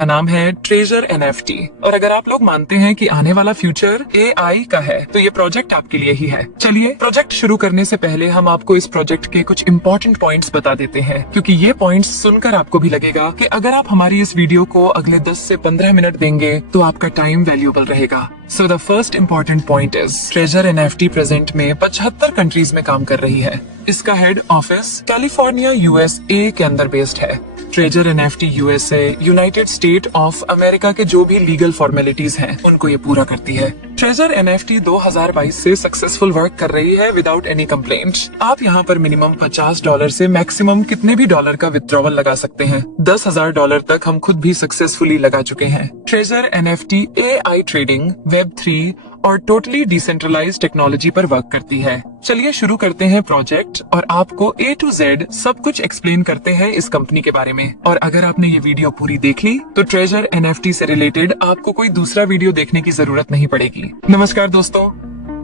का नाम है ट्रेजर एनएफटी। और अगर आप लोग मानते हैं कि आने वाला फ्यूचर एआई का है तो ये प्रोजेक्ट आपके लिए ही है। चलिए प्रोजेक्ट शुरू करने से पहले हम आपको इस प्रोजेक्ट के कुछ इंपॉर्टेंट पॉइंट्स बता देते हैं, क्योंकि ये पॉइंट्स सुनकर आपको भी लगेगा कि अगर आप हमारी इस वीडियो को अगले 10 से 15 मिनट देंगे तो आपका टाइम वैल्यूएबल रहेगा। So the first important point is treasure NFT present में 75 कंट्रीज में काम कर रही है। इसका हेड ऑफिस कैलिफोर्निया यूएसए के अंदर बेस्ड है। Treasure NFT USA United state of America के जो भी लीगल फॉर्मेलिटीज हैं उनको ये पूरा करती है। ट्रेजर एनएफटी 2022 से सक्सेसफुल वर्क कर रही है विदाउट एनी कंप्लेंट। आप यहाँ पर मिनिमम $50 से मैक्सिमम कितने भी डॉलर का विथड्रॉवल लगा सकते हैं। $10,000 तक हम खुद भी सक्सेसफुली लगा चुके हैं। Treasure NFT AI trading, Web3 और टोटली डिसेंट्रलाइज्ड टेक्नोलॉजी पर वर्क करती है। चलिए शुरू करते हैं प्रोजेक्ट और आपको A to Z सब कुछ एक्सप्लेन करते हैं इस कंपनी के बारे में। और अगर आपने ये वीडियो पूरी देख ली तो ट्रेजर एनएफटी से रिलेटेड आपको कोई दूसरा वीडियो देखने की जरूरत नहीं पड़ेगी। नमस्कार दोस्तों,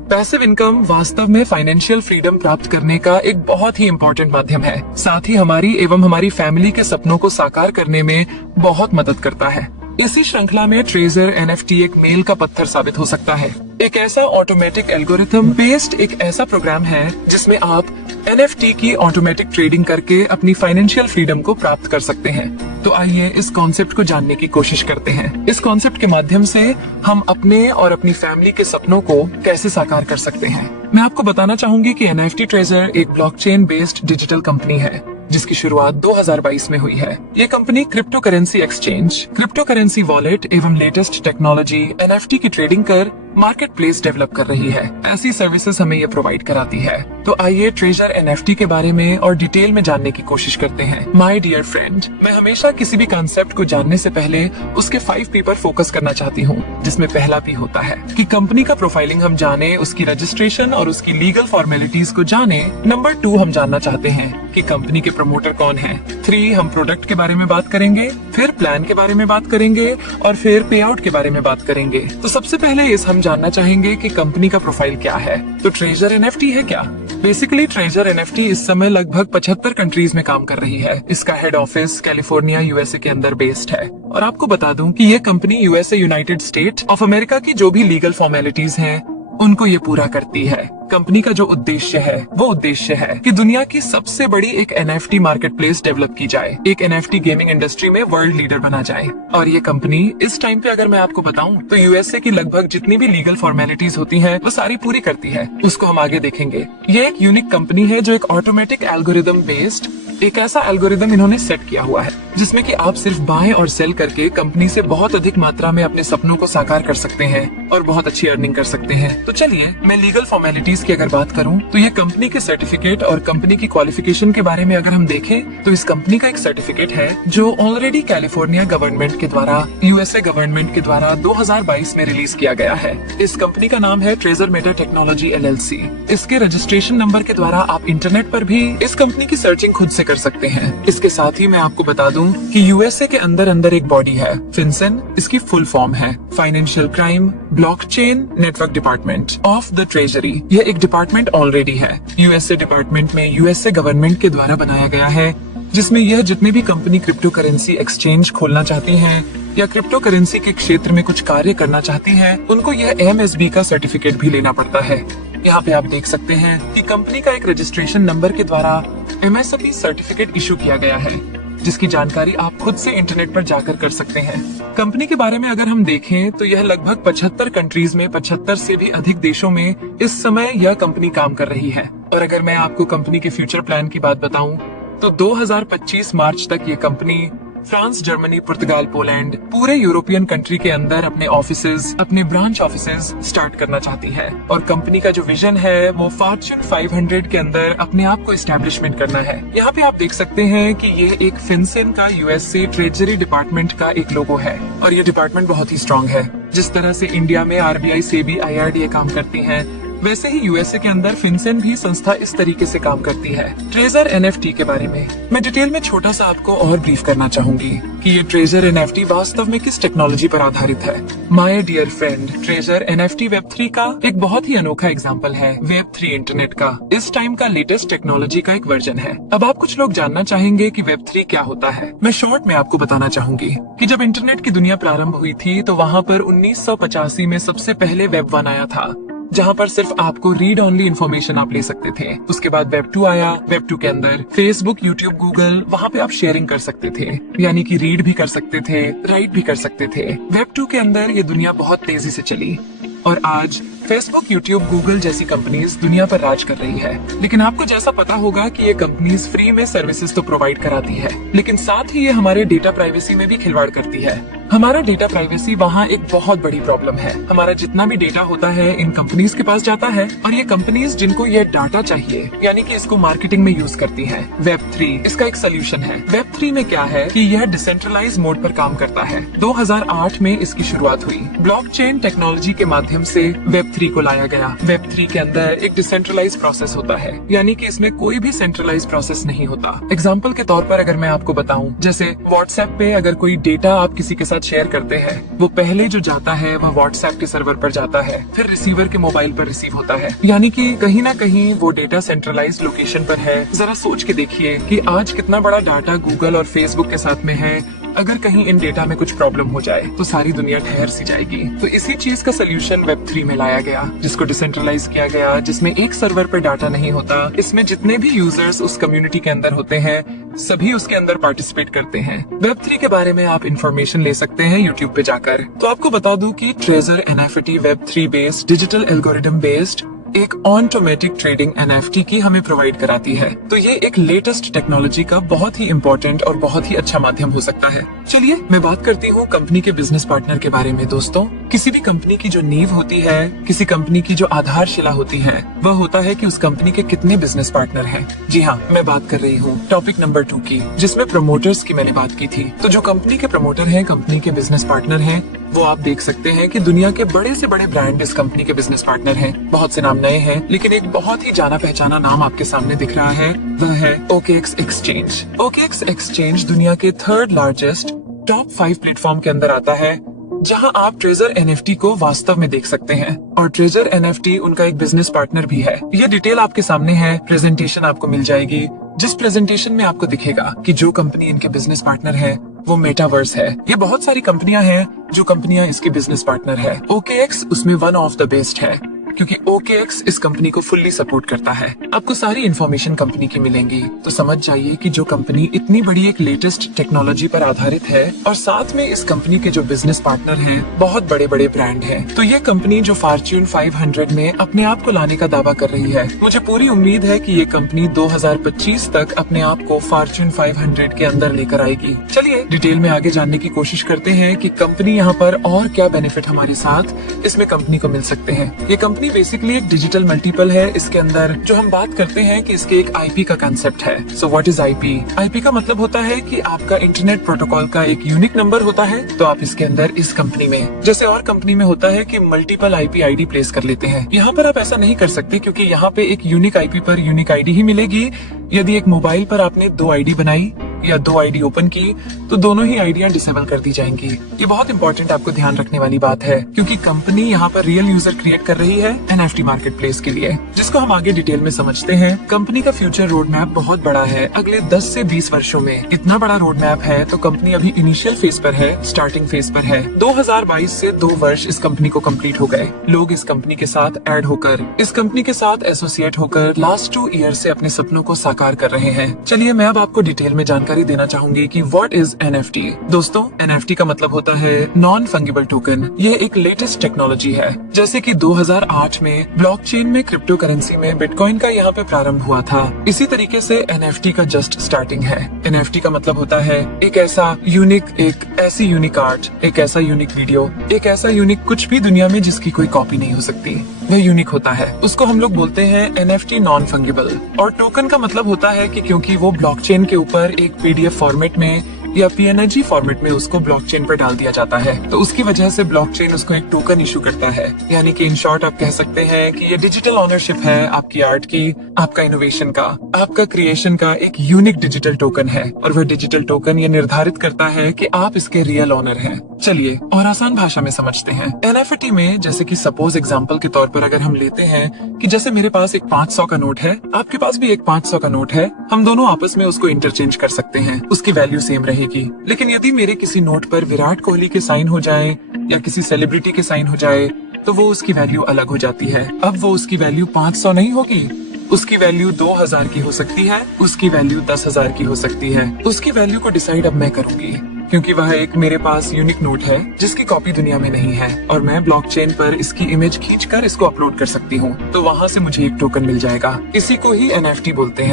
पैसिव इनकम वास्तव में फाइनेंशियल फ्रीडम प्राप्त करने का एक बहुत ही इम्पोर्टेंट माध्यम है। साथ ही हमारी एवं हमारी फैमिली के सपनों को साकार करने में बहुत मदद करता है। इसी श्रृंखला में ट्रेजर एनएफटी एक मील का पत्थर साबित हो सकता है। एक ऐसा ऑटोमेटिक एल्गोरिथम बेस्ड एक ऐसा प्रोग्राम है जिसमें आप एनएफटी की ऑटोमेटिक ट्रेडिंग करके अपनी फाइनेंशियल फ्रीडम को प्राप्त कर सकते हैं। तो आइए इस कॉन्सेप्ट को जानने की कोशिश करते हैं। इस कॉन्सेप्ट के माध्यम से हम अपने और अपनी फैमिली के सपनों को कैसे साकार कर सकते हैं। मैं आपको बताना चाहूंगी कि एनएफटी ट्रेजर एक ब्लॉकचेन बेस्ड डिजिटल कंपनी है जिसकी शुरुआत 2022 में हुई है। ये company crypto currency exchange, crypto currency wallet एवं लेटेस्ट टेक्नोलॉजी एनएफटी की ट्रेडिंग कर मार्केट प्लेस डेवलप कर रही है। ऐसी सर्विसेज हमें ये प्रोवाइड कराती है। तो आइए ट्रेजर एनएफटी के बारे में और डिटेल में जानने की कोशिश करते हैं। माय डियर फ्रेंड, मैं हमेशा किसी भी कॉन्सेप्ट को जानने से पहले उसके 5 P पर फोकस करना चाहती हूँ, जिसमें पहला P होता है कि कंपनी का प्रोफाइलिंग हम जाने, उसकी रजिस्ट्रेशन और उसकी लीगल फॉर्मेलिटीज को जाने। नंबर 2 हम जानना चाहते हैं कि कंपनी के प्रमोटर कौन है। 3 हम प्रोडक्ट के बारे में बात करेंगे, फिर प्लान के बारे में बात करेंगे और फिर पे आउट के बारे में बात करेंगे। तो सबसे पहले इस हम जानना चाहेंगे कि कंपनी का प्रोफाइल क्या है। तो ट्रेजर एनएफटी है क्या? बेसिकली ट्रेजर एनएफटी इस समय लगभग 75 कंट्रीज में काम कर रही है। इसका हेड ऑफिस कैलिफोर्निया यूएसए के अंदर बेस्ड है। और आपको बता दूं कि ये company USA United state of America की जो भी लीगल फॉर्मेलिटीज हैं उनको ये पूरा करती है। कंपनी का जो उद्देश्य है वो उद्देश्य है कि दुनिया की सबसे बड़ी एक एनएफटी मार्केट प्लेस डेवलप की जाए, एक एनएफटी गेमिंग इंडस्ट्री में वर्ल्ड लीडर बना जाए। और ये कंपनी इस टाइम पे अगर मैं आपको बताऊं तो यूएसए की लगभग जितनी भी लीगल फॉर्मेलिटीज होती हैं वो सारी पूरी करती है। उसको हम आगे देखेंगे। ये एक यूनिक कंपनी है जो एक ऑटोमेटिक एल्गोरिदम बेस्ड एक ऐसा एल्गोरिदम इन्होंने सेट किया हुआ है जिसमें कि आप सिर्फ बाय और सेल करके कंपनी से बहुत अधिक मात्रा में अपने सपनों को साकार कर सकते हैं और बहुत अच्छी अर्निंग कर सकते हैं। तो चलिए मैं लीगल फॉर्मेलिटीज की अगर बात करूं तो ये कंपनी के सर्टिफिकेट और कंपनी की क्वालिफिकेशन के बारे में अगर हम देखें तो इस कंपनी का एक सर्टिफिकेट है जो ऑलरेडी कैलिफोर्निया गवर्नमेंट के द्वारा, यूएसए गवर्नमेंट के द्वारा 2022 में रिलीज किया गया है। इस कंपनी का नाम है ट्रेजर मेटा टेक्नोलॉजी LLC। इसके रजिस्ट्रेशन नंबर के द्वारा आप इंटरनेट पर भी इस कंपनी की सर्चिंग खुद से कर सकते हैं। इसके साथ ही मैं आपको बता दूं कि यूएसए के अंदर एक बॉडी है, फिनसेन। इसकी फुल फॉर्म है financial crime blockchain network department of the treasury. यह एक डिपार्टमेंट ऑलरेडी है यूएसए डिपार्टमेंट में, यूएसए गवर्नमेंट के द्वारा बनाया गया है, जिसमें यह जितने भी कंपनी क्रिप्टो करेंसी एक्सचेंज खोलना चाहती हैं या क्रिप्टो करेंसी के क्षेत्र में कुछ कार्य करना चाहती हैं, उनको यह MSB का सर्टिफिकेट भी लेना पड़ता है। यहाँ पे आप देख सकते हैं कि कंपनी का एक रजिस्ट्रेशन नंबर के द्वारा MSB सर्टिफिकेट इशू किया गया है, जिसकी जानकारी आप खुद से इंटरनेट पर जाकर कर सकते हैं। कंपनी के बारे में अगर हम देखें तो यह लगभग 75 कंट्रीज में 75 से भी अधिक देशों में इस समय यह कंपनी काम कर रही है। और अगर मैं आपको कंपनी के फ्यूचर प्लान की बात बताऊं तो 2025 मार्च तक ये कंपनी फ्रांस, जर्मनी, पुर्तगाल, पोलैंड, पूरे यूरोपियन कंट्री के अंदर अपने ऑफिसेज, अपने ब्रांच ऑफिसेज स्टार्ट करना चाहती है। और कंपनी का जो विजन है वो फॉर्च्यून 500 के अंदर अपने आप को एस्टेब्लिशमेंट करना है। यहाँ पे आप देख सकते हैं कि ये एक फिनसेन का यूएसए ट्रेजरी डिपार्टमेंट का एक लोगो है और ये डिपार्टमेंट बहुत ही स्ट्रॉन्ग है। जिस तरह से इंडिया में RBI, SEBI, IRDA काम करती हैं, वैसे ही यूएसए के अंदर फिनसेन भी संस्था इस तरीके से काम करती है। ट्रेजर एनएफटी के बारे में मैं डिटेल में छोटा सा आपको और ब्रीफ करना चाहूंगी कि ये ट्रेजर एनएफटी वास्तव में किस टेक्नोलॉजी पर आधारित है। My dear friend, treasure NFT वेब3 का एक बहुत ही अनोखा एग्जाम्पल है। वेब3 इंटरनेट का इस टाइम का लेटेस्ट टेक्नोलॉजी का एक वर्जन है। अब आप कुछ लोग जानना चाहेंगे कि वेब3 क्या होता है। मैं शॉर्ट में आपको बताना चाहूंगी कि जब इंटरनेट की दुनिया प्रारंभ हुई थी तो वहाँ पर 1985 में सबसे पहले वेब 1 आया था, जहाँ पर सिर्फ आपको रीड ओनली इन्फॉर्मेशन आप ले सकते थे। उसके बाद वेब 2 आया। वेब 2 के अंदर फेसबुक, यूट्यूब, गूगल, वहाँ पे आप शेयरिंग कर सकते थे, यानी कि रीड भी कर सकते थे, राइट भी कर सकते थे। वेब 2 के अंदर ये दुनिया बहुत तेजी से चली और आज फेसबुक, यूट्यूब, गूगल जैसी कंपनीज दुनिया पर राज कर रही है। लेकिन आपको जैसा पता होगा कि ये कंपनीज फ्री में सर्विसेज तो प्रोवाइड कराती है, लेकिन साथ ही ये हमारे डेटा प्राइवेसी में भी खिलवाड़ करती है। हमारा डेटा प्राइवेसी वहाँ एक बहुत बड़ी प्रॉब्लम है। हमारा जितना भी डेटा होता है इन कंपनीज के पास जाता है और ये कंपनीज जिनको ये डाटा चाहिए यानी कि इसको मार्केटिंग में यूज करती हैं। वेब 3 इसका एक सोल्यूशन है। वेब 3 में क्या है कि यह डिसेंट्रलाइज मोड पर काम करता है। 2008 में इसकी शुरुआत हुई। ब्लॉकचेन टेक्नोलॉजी के माध्यम से वेब 3 को लाया गया। वेब 3 के अंदर एक डिसेंट्रलाइज प्रोसेस होता है, यानी कि इसमें कोई भी सेंट्रलाइज प्रोसेस नहीं होता। एग्जाम्पल के तौर पर अगर मैं आपको बताऊं, जैसे व्हाट्सएप पे अगर कोई डेटा आप किसी के साथ शेयर करते हैं, वो पहले जो जाता है वह व्हाट्सएप के सर्वर पर जाता है, फिर रिसीवर के मोबाइल पर रिसीव होता है, यानी कि कहीं ना कहीं वो डेटा सेंट्रलाइज लोकेशन पर है। जरा सोच के देखिए कि आज कितना बड़ा डाटा गूगल और फेसबुक के साथ में है। अगर कहीं इन डेटा में कुछ प्रॉब्लम हो जाए तो सारी दुनिया ठहर सी जाएगी। तो इसी चीज का सोल्यूशन वेब 3 में लाया गया, जिसको डिसेंट्रलाइज किया गया, जिसमें एक सर्वर पर डाटा नहीं होता। इसमें जितने भी यूजर्स उस कम्युनिटी के अंदर होते हैं सभी उसके अंदर पार्टिसिपेट करते हैं। वेब 3 के बारे में आप इन्फॉर्मेशन ले सकते हैं यूट्यूब पे जाकर। तो आपको बता दूं कि treasure NFT web 3 based digital algorithm based एक ऑटोमेटिक ट्रेडिंग एनएफटी की हमें प्रोवाइड कराती है। तो ये एक लेटेस्ट टेक्नोलॉजी का बहुत ही इम्पोर्टेंट और बहुत ही अच्छा माध्यम हो सकता है। चलिए मैं बात करती हूँ कंपनी के बिजनेस पार्टनर के बारे में। दोस्तों, किसी भी कंपनी की जो नींव होती है, किसी कंपनी की जो आधारशिला होती है, वह होता है कि उस कंपनी के कितने बिजनेस पार्टनर हैं। जी हाँ, मैं बात कर रही हूँ टॉपिक नंबर 2 की, जिसमें प्रमोटर्स की मैंने बात की थी। तो जो कंपनी के प्रमोटर हैं, कंपनी के बिजनेस पार्टनर हैं, वो आप देख सकते हैं कि दुनिया के बड़े से बड़े ब्रांड इस कंपनी के बिजनेस पार्टनर हैं। बहुत से नाम नए हैं, लेकिन एक बहुत ही जाना पहचाना नाम आपके सामने दिख रहा है, वह है OKX एक्सचेंज। OKX एक्सचेंज दुनिया के 3rd लार्जेस्ट टॉप 5 प्लेटफॉर्म के अंदर आता है, जहां आप ट्रेजर एनएफटी को वास्तव में देख सकते हैं। और ट्रेजर एनएफटी उनका एक बिजनेस पार्टनर भी है। ये डिटेल आपके सामने है, प्रेजेंटेशन आपको मिल जाएगी, जिस प्रेजेंटेशन में आपको दिखेगा कि जो कंपनी इनके बिजनेस पार्टनर है वो मेटावर्स है। ये बहुत सारी कंपनियां हैं जो कंपनियां इसकी बिजनेस पार्टनर है। OKX उसमें वन ऑफ द बेस्ट है, क्योंकि OKX इस कंपनी को फुल्ली सपोर्ट करता है। आपको सारी इन्फॉर्मेशन कंपनी की मिलेंगी, तो समझ जाइए कि जो कंपनी इतनी बड़ी एक लेटेस्ट टेक्नोलॉजी पर आधारित है और साथ में इस कंपनी के जो बिजनेस पार्टनर हैं बहुत बड़े बड़े ब्रांड हैं। तो ये कंपनी जो फॉर्च्यून 500 में अपने आप को लाने का दावा कर रही है, मुझे पूरी उम्मीद है कि ये कंपनी 2025 तक अपने आप को फॉर्च्यून 500 के अंदर लेकर आएगी। चलिए डिटेल में आगे जानने की कोशिश करते हैं कि कंपनी यहाँ पर और क्या बेनिफिट हमारे साथ इसमें कंपनी को मिल सकते हैं। ये कंपनी बेसिकली एक डिजिटल मल्टीपल है। इसके अंदर जो हम बात करते हैं कि इसके एक आईपी का कंसेप्ट है। So what is IP? IP का मतलब होता है कि आपका इंटरनेट प्रोटोकॉल का एक यूनिक नंबर होता है। तो आप इसके अंदर इस कंपनी में, जैसे और कंपनी में होता है कि मल्टीपल आईपी आईडी प्लेस कर लेते हैं, यहाँ पर आप ऐसा नहीं कर सकते, क्योंकि यहाँ पे एक यूनिक आईपी पर यूनिक आईडी ही मिलेगी। यदि एक मोबाइल पर आपने 2 आईडी बनाई या 2 आईडी ओपन की तो दोनों ही आईडियां डिसेबल कर दी जाएंगी। ये बहुत इंपॉर्टेंट आपको ध्यान रखने वाली बात है, क्योंकि कंपनी यहाँ पर रियल यूजर क्रिएट कर रही है एनएफटी मार्केट प्लेस के लिए, जिसको हम आगे डिटेल में समझते हैं। कंपनी का फ्यूचर रोड मैप बहुत बड़ा है। अगले 10 से 20 वर्षों में इतना बड़ा रोड मैप है, तो कंपनी अभी इनिशियल फेज पर है, स्टार्टिंग फेज पर है। 2022 से 2 वर्ष इस कंपनी को कंप्लीट हो गए। लोग इस कंपनी के साथ ऐड होकर, इस कंपनी के साथ एसोसिएट होकर लास्ट 2 ईयर से अपने सपनों को साकार कर रहे हैं। चलिए मैं अब आपको डिटेल में जानकारी देना चाहूंगी कि व्हाट इज एनएफटी। दोस्तों, एनएफटी का मतलब होता है नॉन फंगिबल टोकन। ये एक लेटेस्ट टेक्नोलॉजी है। जैसे कि 2008 में ब्लॉकचेन में, क्रिप्टो करेंसी में बिटकॉइन का यहाँ पे प्रारंभ हुआ था, इसी तरीके से एनएफटी का जस्ट स्टार्टिंग है। एनएफटी का मतलब होता है एक ऐसा यूनिक, एक ऐसी यूनिक आर्ट, एक ऐसा यूनिक वीडियो, एक ऐसा यूनिक कुछ भी दुनिया में जिसकी कोई कॉपी नहीं हो सकती, वह यूनिक होता है। उसको हम लोग बोलते हैं एनएफटी नॉन फंगिबल। और टोकन का मतलब होता है कि क्योंकि वो ब्लॉकचेन के ऊपर एक पीडीएफ फॉर्मेट में या PNG फॉर्मेट में उसको ब्लॉकचेन पर डाल दिया जाता है। तो उसकी वजह से ब्लॉकचेन उसको एक टोकन इशू करता है। यानी कि इन शॉर्ट आप कह सकते हैं कि ये डिजिटल ऑनरशिप है आपकी आर्ट की, आपका इनोवेशन का, आपका क्रिएशन का एक यूनिक डिजिटल टोकन है। और वह डिजिटल टोकन ये निर्धारित करता है कि आप इसके रियल ऑनर हैं। चलिए और आसान भाषा में समझते हैं। NFT में जैसे कि सपोज एग्जांपल के तौर पर अगर हम लेते हैं कि जैसे मेरे पास एक 500 का नोट है, आपके पास भी एक 500 का नोट है, हम दोनों आपस में उसको इंटरचेंज कर सकते हैं, उसकी वैल्यू सेम रहेगी। लेकिन यदि मेरे किसी नोट पर विराट कोहली के साइन हो जाए या किसी सेलिब्रिटी के साइन हो जाए तो वो उसकी वैल्यू अलग हो जाती है। अब वो उसकी वैल्यू 500 नहीं होगी, उसकी वैल्यू 2000 की हो सकती है, उसकी वैल्यू 10,000 की हो सकती है। उसकी वैल्यू को डिसाइड अब मैं करूंगी, क्योंकि वह एक मेरे पास यूनिक नोट है जिसकी कॉपी दुनिया में नहीं है और मैं ब्लॉकचेन पर इसकी इमेज खींचकर इसको अपलोड कर सकती हूँ। तो वहाँ से मुझे एक टोकन मिल जाएगा। इसी को ही NFT बोलते हैं।